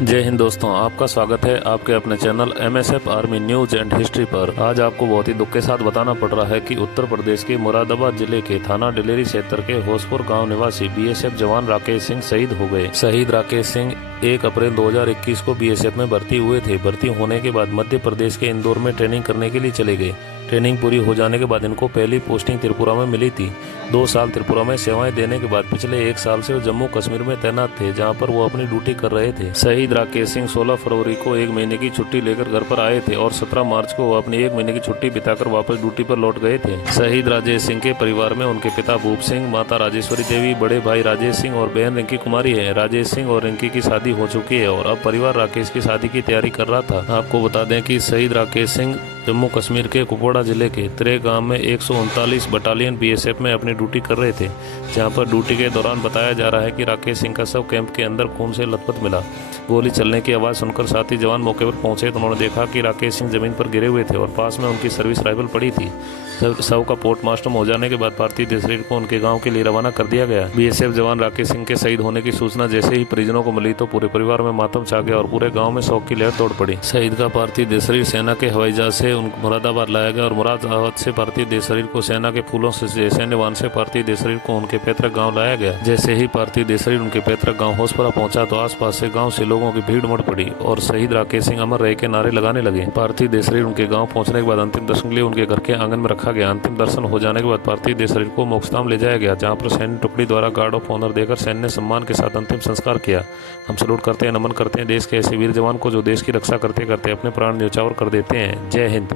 जय हिंद दोस्तों, आपका स्वागत है आपके अपने channel MSF army news and history पर। आज आपको बहुत ही दुख के साथ बताना पड़ रहा है कि उत्तर प्रदेश के मुरादाबाद जिले के थाना डिलेरी क्षेत्र के होसपुर गांव निवासी BSF जवान राकेश सिंह शहीद हो गए। शहीद राकेश सिंह 1 अप्रैल 2021 को BSF में भर्ती हुए थे। भर्ती होने के बाद मध्य प्रदेश के इंदौर में ट्रेनिंग करने के लिए चले गए। ट्रेनिंग पूरी हो जाने के बाद इनको पहली पोस्टिंग त्रिपुरा में मिली थी। 2 साल त्रिपुरा में सेवाएं देने के बाद पिछले 1 साल से वो जम्मू कश्मीर में तैनात थे, जहां पर वो अपनी ड्यूटी कर रहे थे। शहीद राकेश सिंह 16 फरवरी को 1 महीने की छुट्टी लेकर घर पर आए थे और 17 मार्च को वो अपनी 1 महीने की छुट्टी बिताकर वापस ड्यूटी पर लौट गए थे। शहीद राजेश सिंह के परिवार में उनके पिता भूप सिंह, माता राजेश्वरी देवी, बड़े भाई राजेश सिंह और बहन रिंकी कुमारी है। राजेश सिंह और रिंकी की शादी हो चुकी है और अब परिवार राकेश की शादी की तैयारी कर रहा था। आपको बता दें कि शहीद राकेश सिंह जम्मू कश्मीर के कुपवाड़ा जिले के त्रे गांव में 139 बटालियन BSF में अपनी ड्यूटी कर रहे थे, जहां पर ड्यूटी के दौरान बताया जा रहा है कि राकेश सिंह का शव कैंप के अंदर खून से लथपथ मिला। गोली चलने की आवाज़ सुनकर साथी जवान मौके पर पहुंचे तो उन्होंने देखा कि राकेश सिंह जमीन पर गिरे हुए थे और पास में उनकी सर्विस राइफल पड़ी थी। शव का पोस्टमार्टम हो जाने के बाद पार्थिव शरीर को उनके गांव के लिए रवाना कर दिया गया। BSF जवान राकेश सिंह के शहीद होने की सूचना जैसे ही परिजनों को मिली तो पूरे परिवार में मातम छा गया और पूरे गांव में शोक की लहर तोड़ पड़ी। शहीद का पार्थिव शरीर सेना के हवाई जहाज से मुरादाबाद लाया गया और मुरादाबाद से पार्थिव शरीर को सेना के फूलों से सैन्य वाहन से पार्थिव शरीर को उनके पैतृक गाँव लाया गया। जैसे ही पार्थिव शरीर उनके पैतृक गाँव होसपुरा पहुंचा तो आसपास से गाँव से लोगों की भीड़ उमड़ पड़ी और शहीद राकेश सिंह अमर रहे के नारे लगाने लगे। पार्थिव शरीर उनके गाँव पहुंचने के बाद अंतिम दर्शन के लिए उनके घर के आंगन में रखा गया। अंतिम दर्शन हो जाने के बाद पार्थिव शरीर को मोक्षधाम ले जाया गया, जहां पर सैन्य टुकड़ी द्वारा गार्ड ऑफ ऑनर देकर सैन्य सम्मान के साथ अंतिम संस्कार किया। हम सैल्यूट करते हैं, नमन करते हैं देश के ऐसे वीर जवान को जो देश की रक्षा करते करते अपने प्राण न्यौछावर कर देते हैं। जय हिंद।